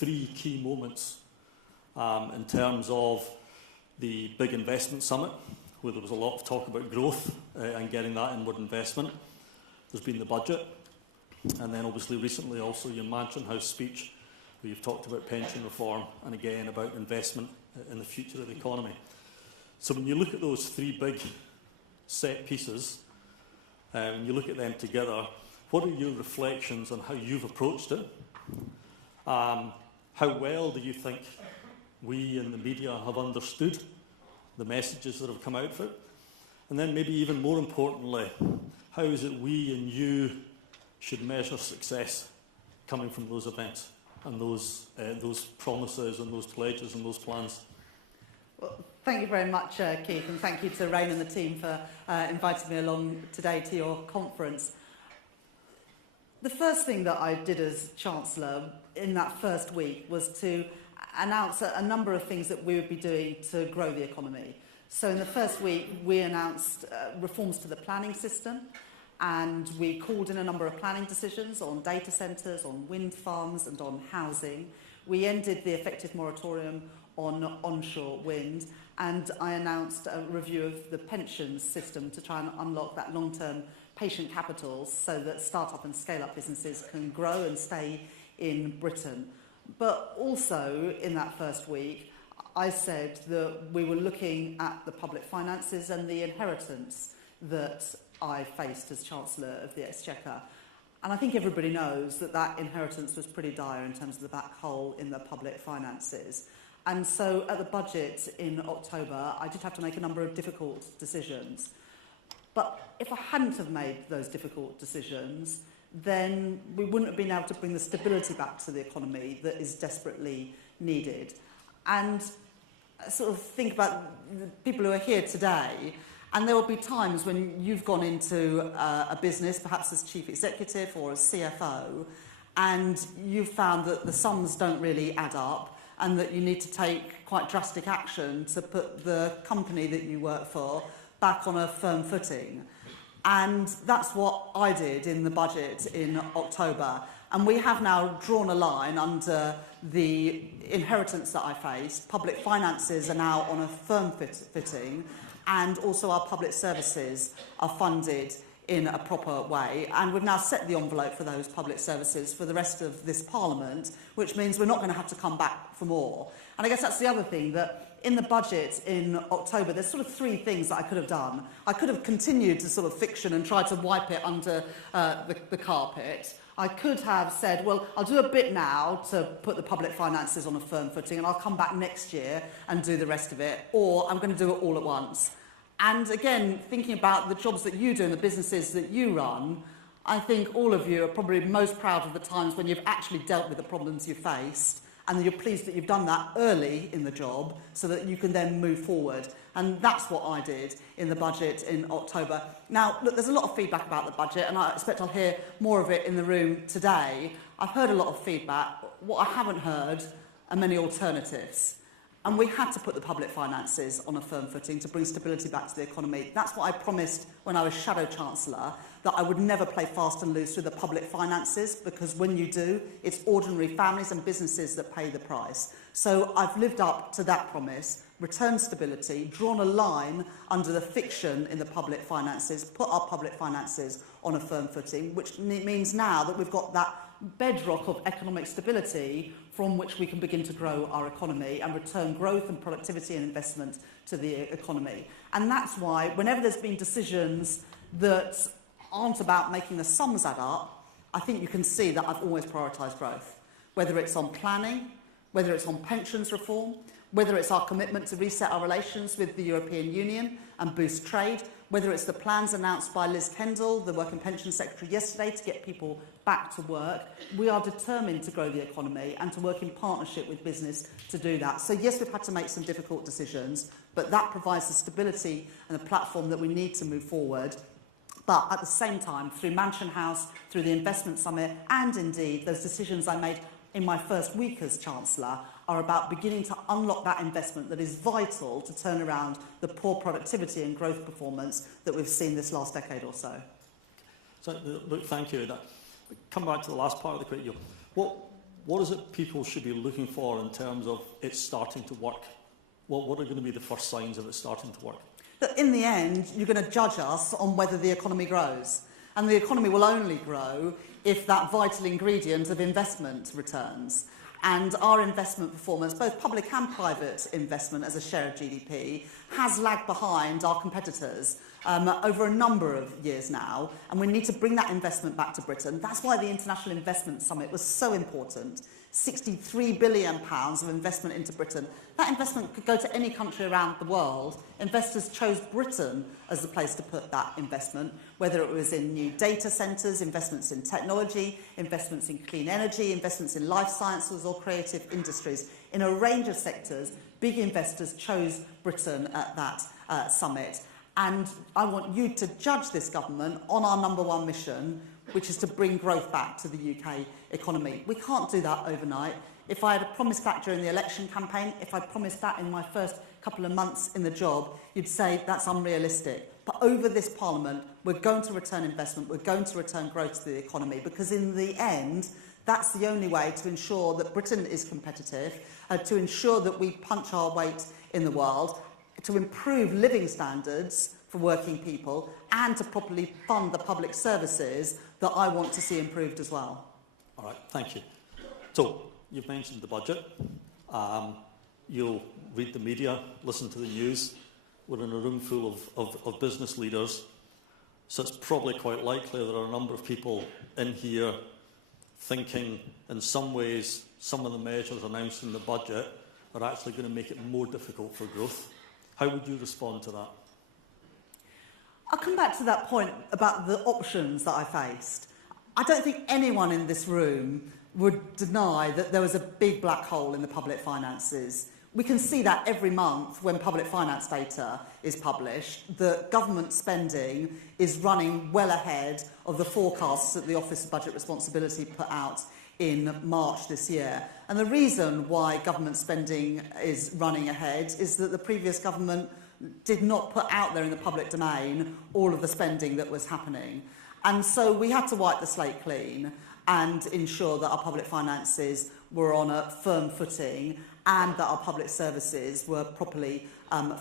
three key moments in terms of the big investment summit, where there was a lot of talk about growth and getting that inward investment. There's been the budget, and then obviously recently also your Mansion House speech, where you've talked about pension reform and again about investment in the future of the economy. So when you look at those three big set pieces, and you look at them together, what are your reflections on how you've approached it? How well do you think we in the media have understood the messages that have come out of it? And then maybe even more importantly, how is it we and you should measure success coming from those events and those promises and those pledges and those plans? Well, thank you very much, Keith, and thank you to Rain and the team for inviting me along today to your conference. The first thing that I did as Chancellor in that first week was to announce a number of things that we would be doing to grow the economy. So in the first week, we announced reforms to the planning system, and we called in a number of planning decisions on data centres, on wind farms and on housing. We ended the effective moratorium on onshore wind, and I announced a review of the pensions system to try and unlock that long-term patient capital so that start-up and scale-up businesses can grow and stay in Britain. But also in that first week, I said that we were looking at the public finances and the inheritance that I faced as Chancellor of the Exchequer. And I think everybody knows that that inheritance was pretty dire in terms of the black hole in the public finances. And so at the budget in October, I did have to make a number of difficult decisions. But if I hadn't have made those difficult decisions, then we wouldn't have been able to bring the stability back to the economy that is desperately needed. And sort of think about the people who are here today, and there will be times when you've gone into a business, perhaps as chief executive or as CFO, and you've found that the sums don't really add up and that you need to take quite drastic action to put the company that you work for back on a firm footing. And that's what I did in the budget in October. And we have now drawn a line under the inheritance that I faced. Public finances are now on a firm footing, and also our public services are funded in a proper way. And we've now set the envelope for those public services for the rest of this Parliament, which means we're not going to have to come back for more. And I guess that's the other thing, that in the budget in October, there's sort of three things that I could have done. I could have continued to sort of fiction and try to wipe it under the carpet. I could have said, well, I'll do a bit now to put the public finances on a firm footing, and I'll come back next year and do the rest of it, or I'm going to do it all at once. And again, thinking about the jobs that you do and the businesses that you run, I think all of you are probably most proud of the times when you've actually dealt with the problems you faced, and you're pleased that you've done that early in the job so that you can then move forward. And that's what I did in the budget in October. Now, look, there's a lot of feedback about the budget, and I expect I'll hear more of it in the room today. I've heard a lot of feedback. What I haven't heard are many alternatives. And we had to put the public finances on a firm footing to bring stability back to the economy. That's what I promised when I was Shadow Chancellor, that I would never play fast and loose with the public finances, because when you do, it's ordinary families and businesses that pay the price. So I've lived up to that promise, returned stability, drawn a line under the fiction in the public finances, put our public finances on a firm footing, which means now that we've got that bedrock of economic stability from which we can begin to grow our economy and return growth and productivity and investment to the economy. And that's why whenever there's been decisions that aren't about making the sums add up, I think you can see that I've always prioritised growth. Whether it's on planning, whether it's on pensions reform, whether it's our commitment to reset our relations with the European Union and boost trade, whether it's the plans announced by Liz Kendall, the Work and Pensions Secretary, yesterday to get people back to work, we are determined to grow the economy and to work in partnership with business to do that. So yes, we've had to make some difficult decisions, but that provides the stability and the platform that we need to move forward. But at the same time, through Mansion House, through the Investment Summit, and indeed those decisions I made in my first week as Chancellor, are about beginning to unlock that investment that is vital to turn around the poor productivity and growth performance that we've seen this last decade or so. So, look, thank you. Come back to the last part of the question. what is it people should be looking for in terms of it starting to work? What are going to be the first signs of it starting to work? But in the end, you're going to judge us on whether the economy grows. And the economy will only grow if that vital ingredient of investment returns. And our investment performance, both public and private investment as a share of GDP, has lagged behind our competitors over a number of years now. And we need to bring that investment back to Britain. That's why the International Investment Summit was so important. £63 billion of investment into Britain. That investment could go to any country around the world. Investors chose Britain as the place to put that investment, whether it was in new data centres, investments in technology, investments in clean energy, investments in life sciences or creative industries. In a range of sectors, big investors chose Britain at that summit. And I want you to judge this government on our number one mission, which is to bring growth back to the UK economy. We can't do that overnight. If I had promised that during the election campaign, if I promised that in my first couple of months in the job, you'd say that's unrealistic. But over this Parliament, we're going to return investment, we're going to return growth to the economy, because in the end, that's the only way to ensure that Britain is competitive, to ensure that we punch our weight in the world, to improve living standards for working people, and to properly fund the public services that I want to see improved as well. All right, thank you. So, you've mentioned the budget. You'll read the media, listen to the news. We're in a room full of business leaders, so it's probably quite likely there are a number of people in here thinking in some ways some of the measures announced in the budget are actually going to make it more difficult for growth. How would you respond to that? I'll come back to that point about the options that I faced. I don't think anyone in this room would deny that there was a big black hole in the public finances. We can see that every month when public finance data is published, that government spending is running well ahead of the forecasts that the Office of Budget Responsibility put out in March this year. And the reason why government spending is running ahead is that the previous government did not put out there in the public domain all of the spending that was happening. And so we had to wipe the slate clean and ensure that our public finances were on a firm footing and that our public services were properly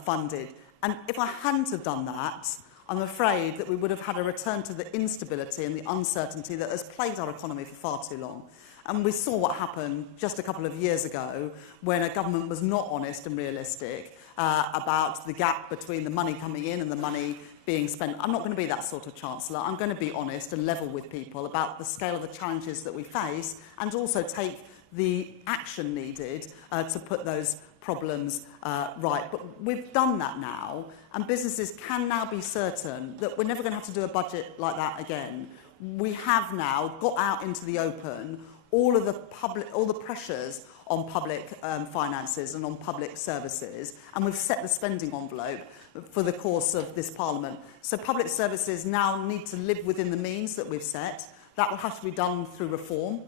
funded. And if I hadn't have done that, I'm afraid that we would have had a return to the instability and the uncertainty that has plagued our economy for far too long. And we saw what happened just a couple of years ago when a government was not honest and realistic about the gap between the money coming in and the money being spent. I'm not going to be that sort of chancellor. I'm going to be honest and level with people about the scale of the challenges that we face and also take the action needed to put those problems right. But we've done that now, and businesses can now be certain that we're never going to have to do a budget like that again. We have now got out into the open all the pressures on public finances and on public services, and we've set the spending envelope for the course of this Parliament. So public services now need to live within the means that we've set. That will have to be done through reform.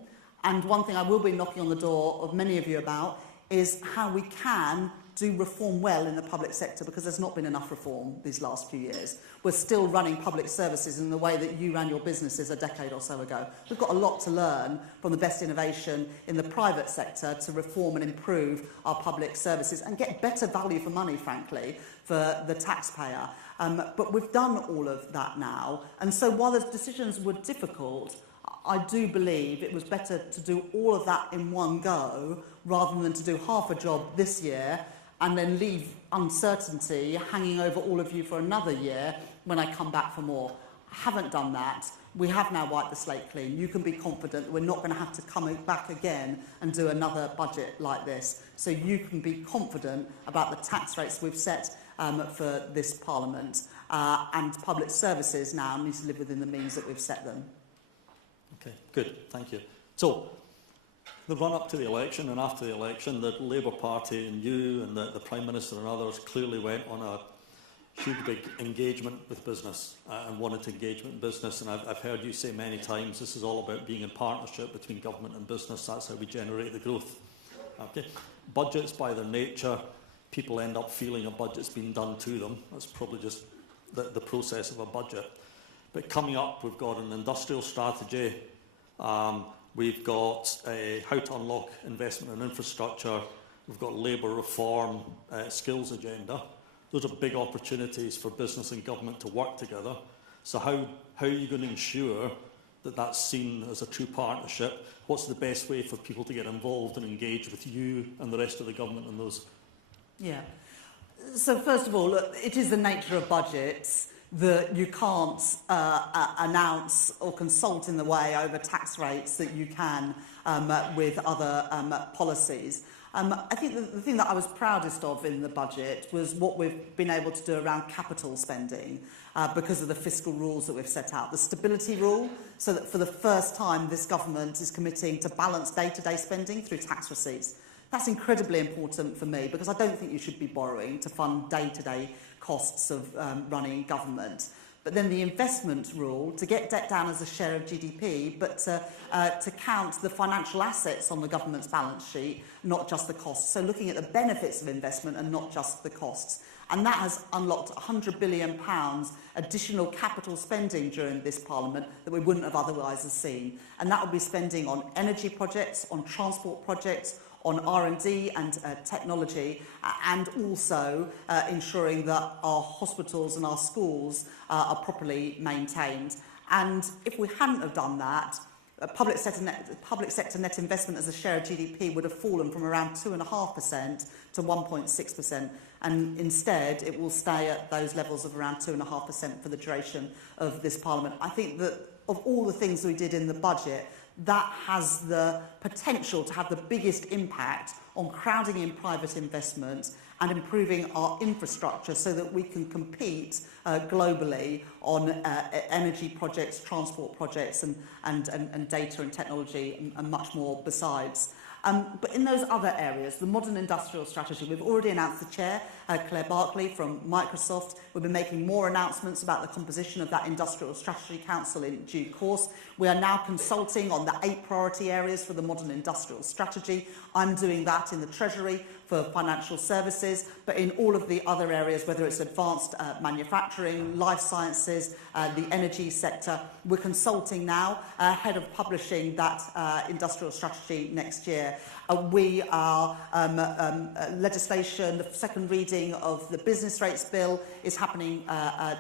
And one thing I will be knocking on the door of many of you about is how we can do reform well in the public sector, because there's not been enough reform these last few years. We're still running public services in the way that you ran your businesses a decade or so ago. We've got a lot to learn from the best innovation in the private sector to reform and improve our public services and get better value for money, frankly, for the taxpayer. But we've done all of that now. And so while those decisions were difficult, I do believe it was better to do all of that in one go rather than to do half a job this year and then leave uncertainty hanging over all of you for another year when I come back for more. I haven't done that. We have now wiped the slate clean. You can be confident that we're not going to have to come back again and do another budget like this. So you can be confident about the tax rates we've set for this Parliament. And public services now need to live within the means that we've set them. Okay, good, thank you. So, the run-up to the election and after the election, the Labour Party and you and the Prime Minister and others clearly went on a huge big engagement with business and wanted to engage with business. And I've heard you say many times this is all about being in partnership between government and business. That's how we generate the growth. Okay. Budgets, by their nature, people end up feeling a budget's been done to them. That's probably just the process of a budget. But coming up, we've got an industrial strategy. We've got how to unlock investment in infrastructure. We've got labour reform, skills agenda. Those are big opportunities for business and government to work together. So how are you going to ensure that that's seen as a true partnership? What's the best way for people to get involved and engage with you and the rest of the government in those? Yeah. So first of all, look, it is the nature of budgets that you can't announce or consult in the way over tax rates that you can with other policies. I think the thing that I was proudest of in the budget was what we've been able to do around capital spending because of the fiscal rules that we've set out. The stability rule, so that for the first time this government is committing to balance day-to-day spending through tax receipts. That's incredibly important for me because I don't think you should be borrowing to fund day-to-day costs of running government. But then the investment rule, to get debt down as a share of GDP, but to count the financial assets on the government's balance sheet, not just the costs. So looking at the benefits of investment and not just the costs. And that has unlocked £100 billion additional capital spending during this Parliament that we wouldn't have otherwise have seen. And that will be spending on energy projects, on transport projects, on R&D and technology, and also ensuring that our hospitals and our schools are properly maintained. And if we hadn't have done that, public sector net investment as a share of GDP would have fallen from around 2.5% to 1.6%. And instead, it will stay at those levels of around 2.5% for the duration of this Parliament. I think that of all the things we did in the budget, that has the potential to have the biggest impact on crowding in private investment and improving our infrastructure so that we can compete globally on energy projects, transport projects and data and technology and much more besides. But in those other areas, the modern industrial strategy, we've already announced the chair, Claire Barkley from Microsoft. We've been making more announcements about the composition of that industrial strategy council in due course. We are now consulting on the 8 priority areas for the modern industrial strategy. I'm doing that in the Treasury for financial services, but in all of the other areas, whether it's advanced manufacturing, life sciences, the energy sector, we're consulting now ahead of publishing that industrial strategy next year. We are legislation, the second reading of the business rates bill is happening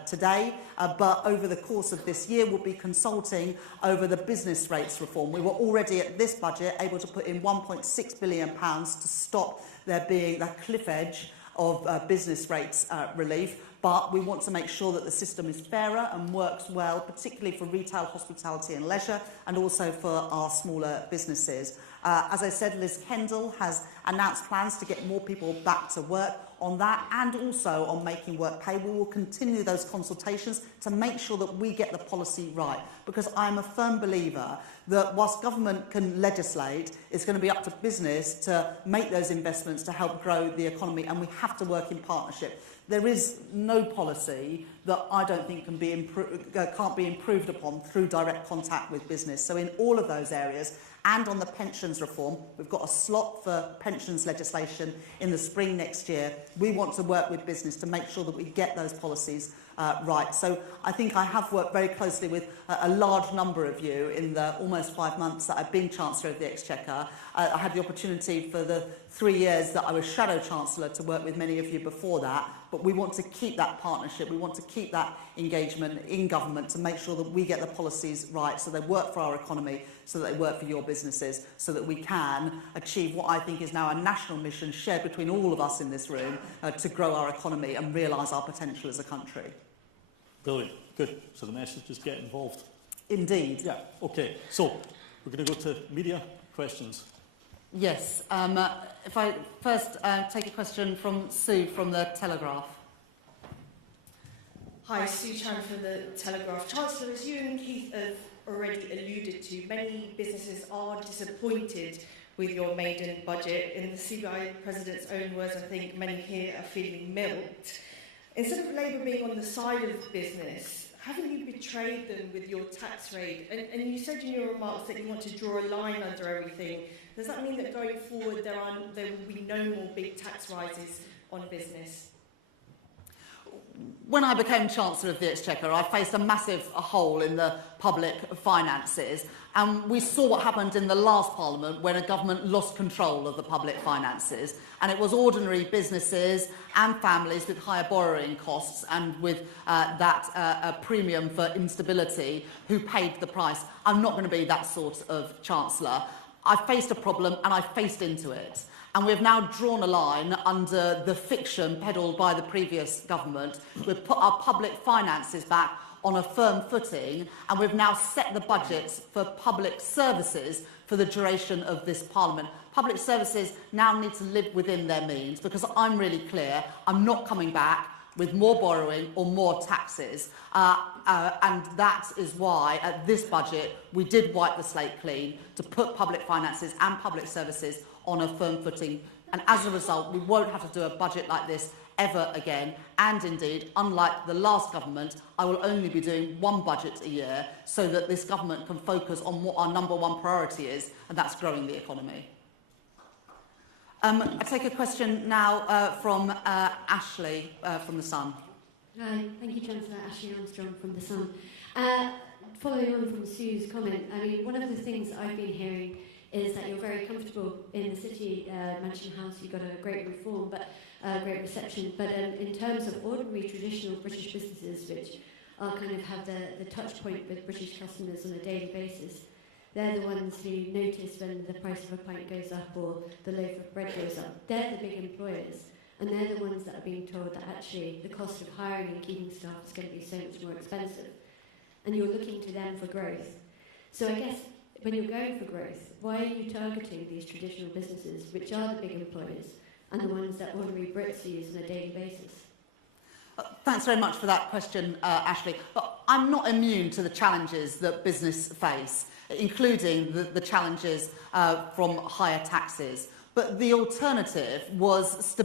today, but over the course of this year we'll be consulting over the business rates reform. We were already at this budget able to put in £1.6 billion to stop there being that cliff edge of business rates relief, but we want to make sure that the system is fairer and works well, particularly for retail, hospitality and leisure, and also for our smaller businesses. As I said, Liz Kendall has announced plans to get more people back to work on that and also on making work pay. We will continue those consultations to make sure that we get the policy right, because I'm a firm believer that whilst government can legislate, it's going to be up to business to make those investments to help grow the economy, and we have to work in partnership. There is no policy that I don't think can't be improved upon through direct contact with business. So in all of those areas, and on the pensions reform, we've got a slot for pensions legislation in the spring next year. We want to work with business to make sure that we get those policies right. So I think I have worked very closely with a large number of you in the almost 5 months that I've been Chancellor of the Exchequer. I had the opportunity for the 3 years that I was Shadow Chancellor to work with many of you before that, but we want to keep that partnership, we want to keep that engagement in government to make sure that we get the policies right so they work for our economy, so that they work for your businesses, so that we can achieve what I think is now a national mission shared between all of us in this room to grow our economy and realise our potential as a country. Brilliant. Good. So the message is get involved. Indeed. Yeah. Okay. So we're going to go to media questions. Yes. If I first take a question from Sue from the Telegraph. Hi, Sue Chan from the Telegraph. Chancellor, as you and Keith have already alluded to, many businesses are disappointed with your maiden budget. In the CBI President's own words, I think many here are feeling milked. Instead of Labour being on the side of business, haven't you betrayed them with your tax rate? And you said in your remarks that you want to draw a line under everything. Does that mean that going forward there will be no more big tax rises on business? when I became Chancellor of the Exchequer, I faced a massive hole in the public finances, and we saw what happened in the last Parliament when a government lost control of the public finances, and it was ordinary businesses and families with higher borrowing costs and with a premium for instability who paid the price. I'm not going to be that sort of Chancellor. I faced a problem and I faced into it. And we've now drawn a line under the fiction peddled by the previous government. We've put our public finances back on a firm footing, and we've now set the budgets for public services for the duration of this Parliament. Public services now need to live within their means, because I'm really clear, I'm not coming back with more borrowing or more taxes. And that is why, at this budget, we did wipe the slate clean to put public finances and public services on a firm footing. And as a result, we won't have to do a budget like this ever again. And indeed, unlike the last government, I will only be doing one budget a year so that this government can focus on what our #1 priority is, and that's growing the economy. I take a question now from Ashley from The Sun. Hi, thank you, Chancellor. Ashley Armstrong from The Sun. Following on from Sue's comment, I mean, one of the things I've been hearing is that you're very comfortable in the City Mansion House. You've got a great reform, but great reception. But in terms of ordinary, traditional British businesses, which are kind of have the touch point with British customers on a daily basis, they're the ones who notice when the price of a pint goes up or the loaf of bread goes up. They're the big employers, and they're the ones that are being told that actually the cost of hiring and keeping staff is going to be so much more expensive. And you're looking to them for growth. So I guess when you're going for growth, why are you targeting these traditional businesses, which are the big employers, and the ones that ordinary Brits use on a daily basis? Thanks very much for that question, Ashley. But I'm not immune to the challenges that business face, including the challenges from higher taxes. But the alternative was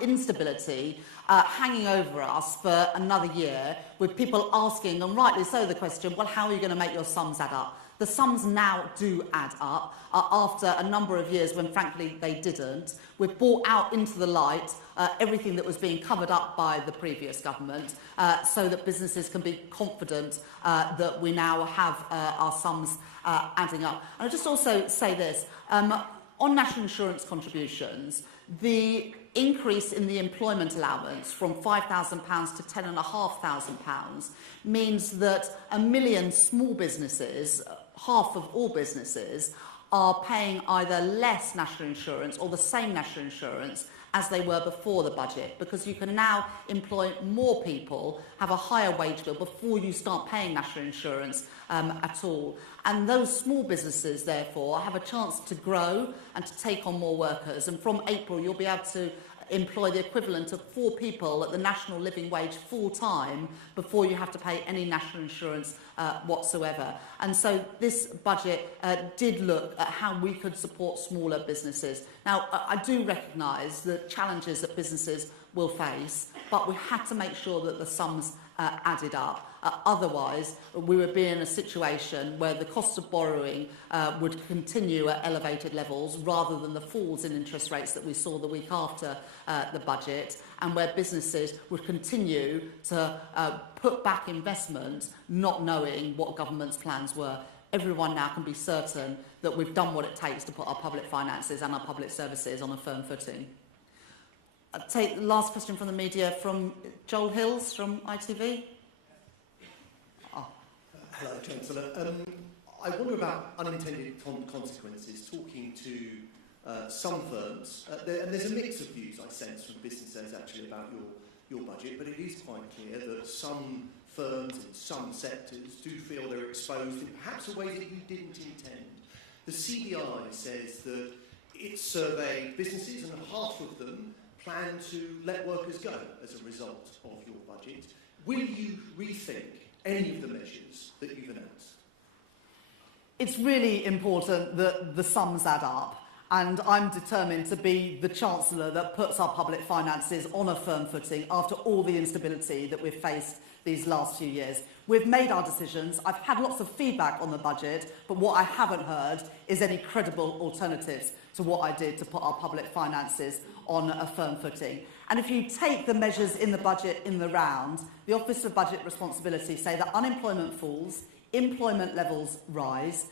instability hanging over us for another year, with people asking, and rightly so, the question, well, how are you going to make your sums add up? The sums now do add up after a number of years when, frankly, they didn't. We've brought out into the light everything that was being covered up by the previous government so that businesses can be confident that we now have our sums adding up. And I'll just also say this. On national insurance contributions, the increase in the employment allowance from £5,000 to £10,500 means that 1 million small businesses, half of all businesses, are paying either less national insurance or the same national insurance as they were before the budget, because you can now employ more people, have a higher wage bill before you start paying national insurance at all. And those small businesses, therefore, have a chance to grow and to take on more workers. And from April, you'll be able to employ the equivalent of 4 people at the national living wage full-time before you have to pay any national insurance whatsoever. And so this budget did look at how we could support smaller businesses. Now, I do recognise the challenges that businesses will face, but we had to make sure that the sums added up. Otherwise, we would be in a situation where the cost of borrowing would continue at elevated levels rather than the falls in interest rates that we saw the week after the budget, and where businesses would continue to put back investment not knowing what government's plans were. Everyone now can be certain that we've done what it takes to put our public finances and our public services on a firm footing. I'll take the last question from the media from Joel Hills from ITV. Hello, Chancellor. I wonder about unintended consequences. Talking to some firms, and there's a mix of views I sense from businesses actually about your budget, but it is quite clear that some firms in some sectors do feel they're exposed in perhaps a way that you didn't intend. The CBI says that it surveyed businesses and half of them plan to let workers go as a result of your budget. Will you rethink any of the measures that you've announced? It's really important that the sums add up, and I'm determined to be the Chancellor that puts our public finances on a firm footing after all the instability that we've faced these last few years. We've made our decisions. I've had lots of feedback on the budget, but what I haven't heard is any credible alternatives to what I did to put our public finances on a firm footing. And if you take the measures in the budget in the round, the Office of Budget Responsibility say that unemployment falls, employment levels rise,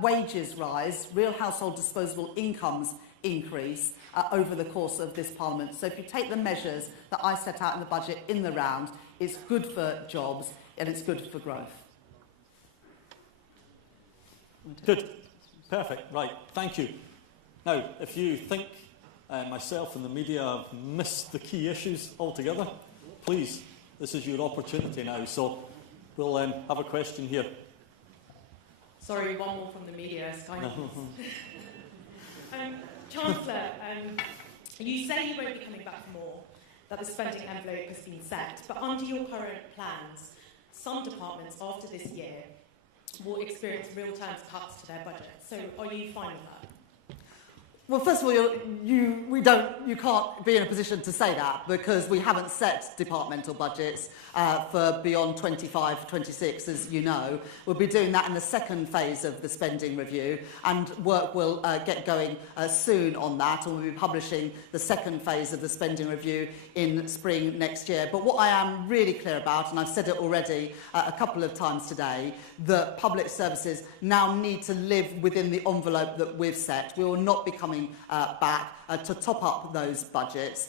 wages rise, real household disposable incomes increase over the course of this Parliament. So if you take the measures that I set out in the budget in the round, it's good for jobs and it's good for growth. Good. Perfect. Right. Thank you. Now, if you think myself and the media have missed the key issues altogether, please, this is your opportunity now. So we'll have a question here. Sorry, one more from the media. Chancellor, you say you won't be coming back for more, that the spending envelope has been set, but under your current plans, some departments after this year will experience real terms cuts to their budget. So are you fine with that? Well, first of all, you can't be in a position to say that because we haven't set departmental budgets for beyond 25-26, as you know. We'll be doing that in the second phase of the spending review, and work will get going soon on that, and we'll be publishing the second phase of the spending review in spring next year. But what I am really clear about, and I've said it already a couple of times today, that public services now need to live within the envelope that we've set. We will not be coming back to top up those budgets.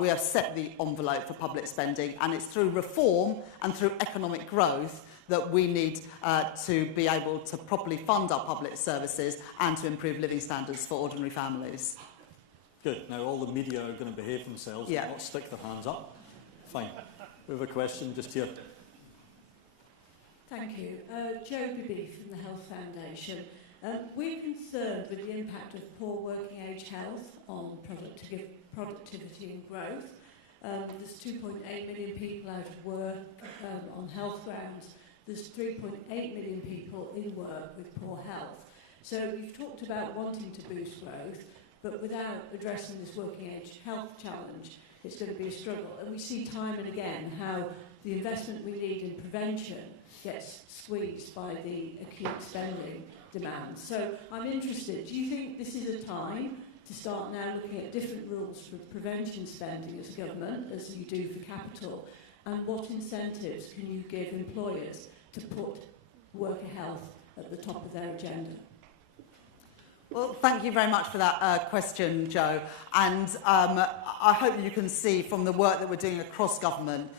We have set the envelope for public spending, and it's through reform and through economic growth that we need to be able to properly fund our public services and to improve living standards for ordinary families. Good. Now all the media are going to behave themselves and not stick their hands up. Fine. We have a question just here. Thank you. Jo Bibby from the Health Foundation. We're concerned with the impact of poor working age health on productivity and growth. There's 2.8 million people out of work on health grounds. There's 3.8 million people in work with poor health. So we've talked about wanting to boost growth, but without addressing this working age health challenge, it's going to be a struggle. And we see time and again how the investment we need in prevention gets squeezed by the acute spending demand. So I'm interested, do you think this is a time to start now looking at different rules for prevention spending as government, as you do for capital, and what incentives can you give employers to put worker health at the top of their agenda? Well, thank you very much for that question, Jo. And I hope you can see from the work that we're doing across government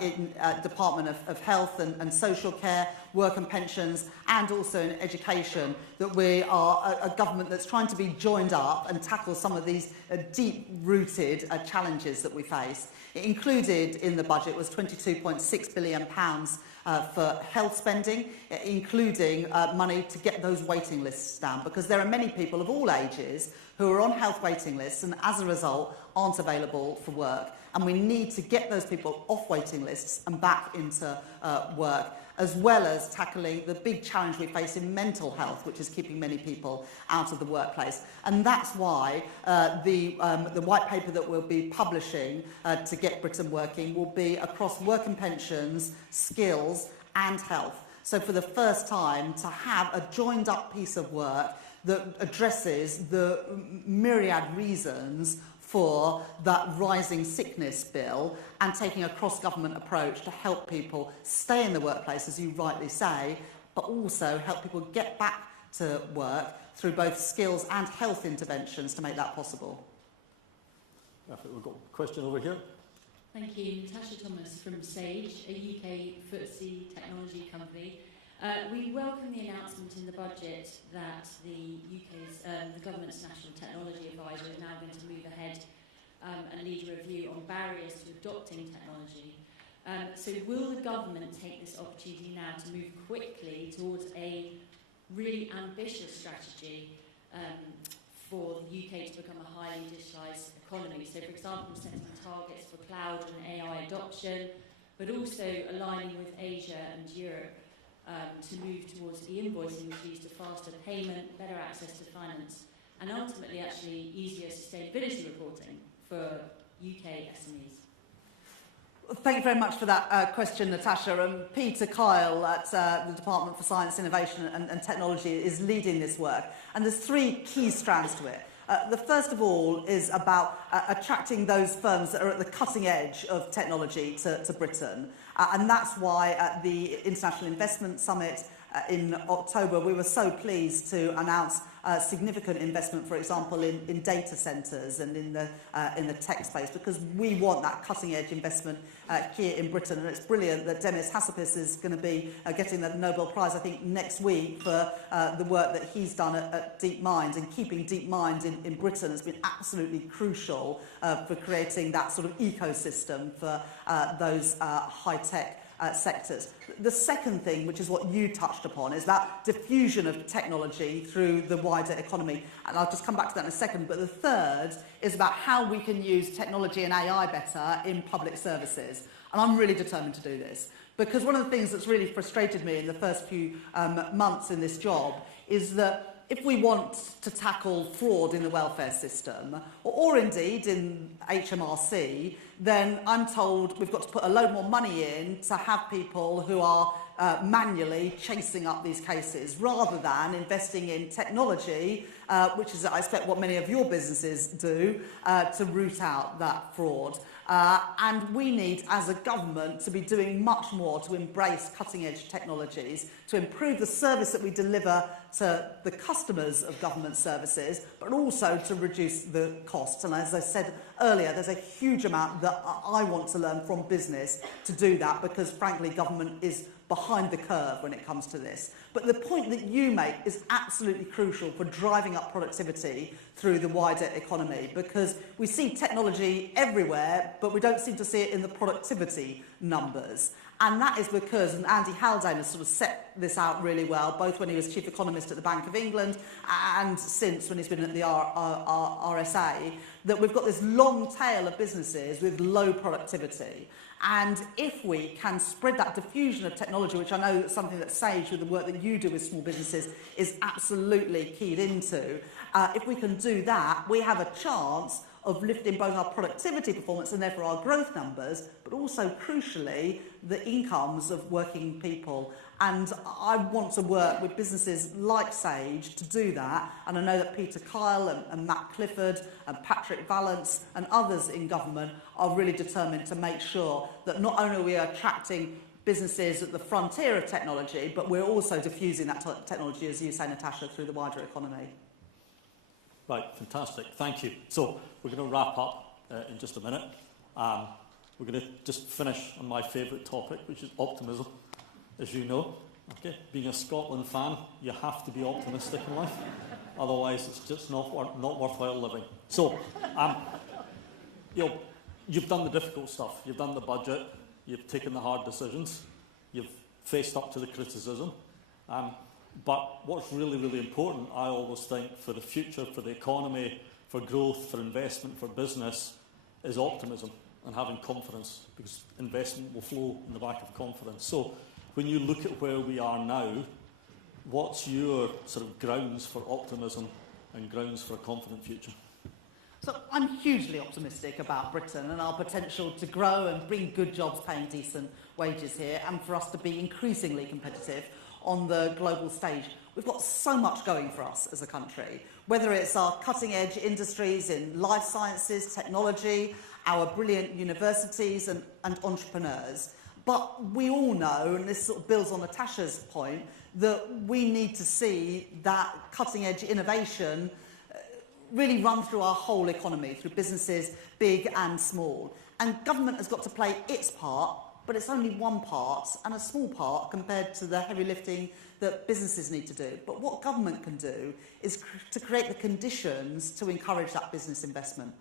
in Department of Health and Social Care, Work and Pensions, and also in education, that we are a government that's trying to be joined up and tackle some of these deep-rooted challenges that we face. Included in the budget was £22.6 billion for health spending, including money to get those waiting lists down, because there are many people of all ages who are on health waiting lists and as a result aren't available for work. And we need to get those people off waiting lists and back into work, as well as tackling the big challenge we face in mental health, which is keeping many people out of the workplace. And that's why the white paper that we'll be publishing to get Britain working will be across work and pensions, skills and health. So for the first time, to have a joined up piece of work that addresses the myriad reasons for that rising sickness bill and taking a cross-government approach to help people stay in the workplace, as you rightly say, but also help people get back to work through both skills and health interventions to make that possible. We've got a question over here. Thank you. Natasha Thomas from Sage, a UK FTSE technology company. We welcome the announcement in the budget that the government's National Technology Advisor is now going to move ahead and lead a review on barriers to adopting technology. So will the government take this opportunity now to move quickly towards a really ambitious strategy for the UK to become a highly digitalised economy? So, for example, setting targets for cloud and AI adoption, but also aligning with Asia and Europe to move towards e-invoicing, which leads to faster payment, better access to finance, and ultimately actually easier sustainability reporting for UK SMEs. Thank you very much for that question, Natasha. Peter Kyle at the Department for Science, Innovation and Technology is leading this work. And there's three key strands to it. The first of all is about attracting those firms that are at the cutting edge of technology to Britain. And that's why at the International Investment Summit in October, we were so pleased to announce significant investment, for example, in data centres and in the tech space, because we want that cutting-edge investment here in Britain. And it's brilliant that Demis Hassabis is going to be getting the Nobel Prize, I think, next week for the work that he's done at DeepMind. And keeping DeepMind in Britain has been absolutely crucial for creating that sort of ecosystem for those high-tech sectors. The second thing, which is what you touched upon, is that diffusion of technology through the wider economy. And I'll just come back to that in a second. But the third is about how we can use technology and AI better in public services. And I'm really determined to do this. Because one of the things that's really frustrated me in the first few months in this job is that if we want to tackle fraud in the welfare system, or indeed in HMRC, then I'm told we've got to put a load more money in to have people who are manually chasing up these cases, rather than investing in technology, which is, I expect, what many of your businesses do, to root out that fraud. And we need, as a government, to be doing much more to embrace cutting-edge technologies, to improve the service that we deliver to the customers of government services, but also to reduce the costs. And as I said earlier, there's a huge amount that I want to learn from business to do that, because, frankly, government is behind the curve when it comes to this. But the point that you make is absolutely crucial for driving up productivity through the wider economy, because we see technology everywhere, but we don't seem to see it in the productivity numbers. And that is because, and Andy Haldane has sort of set this out really well, both when he was chief economist at the Bank of England and since when he's been at the RSA, that we've got this long tail of businesses with low productivity. And if we can spread that diffusion of technology, which I know is something that Sage, with the work that you do with small businesses, is absolutely keyed into, if we can do that, we have a chance of lifting both our productivity performance and therefore our growth numbers, but also, crucially, the incomes of working people. And I want to work with businesses like Sage to do that. And I know that Peter Kyle and Matt Clifford and Patrick Vallance and others in government are really determined to make sure that not only are we attracting businesses at the frontier of technology, but we're also diffusing that technology, as you say, Natasha, through the wider economy. Right, fantastic. Thank you. So we're going to wrap up in just a minute. We're going to just finish on my favourite topic, which is optimism, as you know. Okay, being a Scotland fan, you have to be optimistic in life. Otherwise, it's just not worthwhile living. So, you've done the difficult stuff. You've done the budget. You've taken the hard decisions. You've faced up to the criticism. But what's really, really important, I always think, for the future, for the economy, for growth, for investment, for business, is optimism and having confidence, because investment will flow in the back of confidence. So when you look at where we are now, what's your sort of grounds for optimism and grounds for a confident future? So I'm hugely optimistic about Britain and our potential to grow and bring good jobs paying decent wages here, and for us to be increasingly competitive on the global stage. We've got so much going for us as a country, whether it's our cutting-edge industries in life sciences, technology, our brilliant universities and entrepreneurs. But we all know, and this sort of builds on Natasha's point, that we need to see that cutting-edge innovation really run through our whole economy, through businesses big and small. And government has got to play its part, but it's only one part, and a small part compared to the heavy lifting that businesses need to do. But what government can do is to create the conditions to encourage that business investment.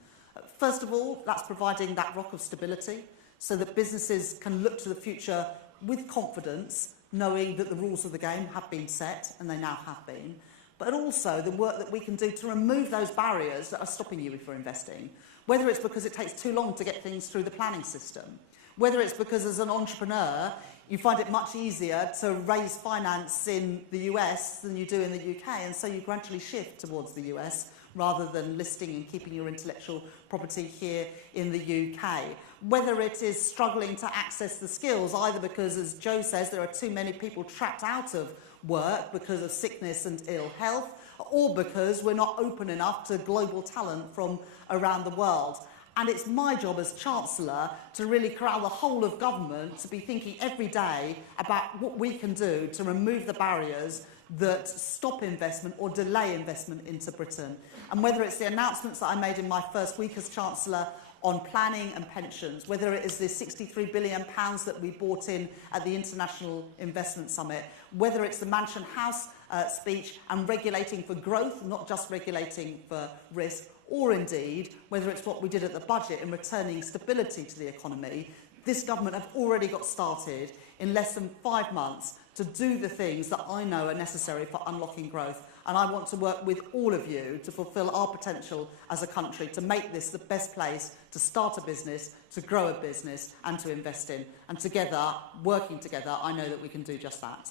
First of all, that's providing that rock of stability so that businesses can look to the future with confidence, knowing that the rules of the game have been set, and they now have been. But also the work that we can do to remove those barriers that are stopping you from investing, whether it's because it takes too long to get things through the planning system, whether it's because as an entrepreneur you find it much easier to raise finance in the US than you do in the UK, and so you gradually shift towards the US rather than listing and keeping your intellectual property here in the UK. Whether it is struggling to access the skills, either because, as Joe says, there are too many people trapped out of work because of sickness and ill health, or because we're not open enough to global talent from around the world. And it's my job as Chancellor to really corral the whole of government to be thinking every day about what we can do to remove the barriers that stop investment or delay investment into Britain. And whether it's the announcements that I made in my first week as Chancellor on planning and pensions, whether it is the £63 billion that we brought in at the International Investment Summit, whether it's the Mansion House speech and regulating for growth, not just regulating for risk, or indeed whether it's what we did at the budget in returning stability to the economy, this government have already got started in less than 5 months to do the things that I know are necessary for unlocking growth. And I want to work with all of you to fulfil our potential as a country, to make this the best place to start a business, to grow a business and to invest in. And together, working together, I know that we can do just that.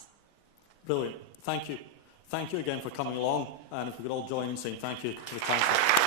Brilliant. Thank you. Thank you again for coming along. And if we could all join in saying thank you to the Chancellor.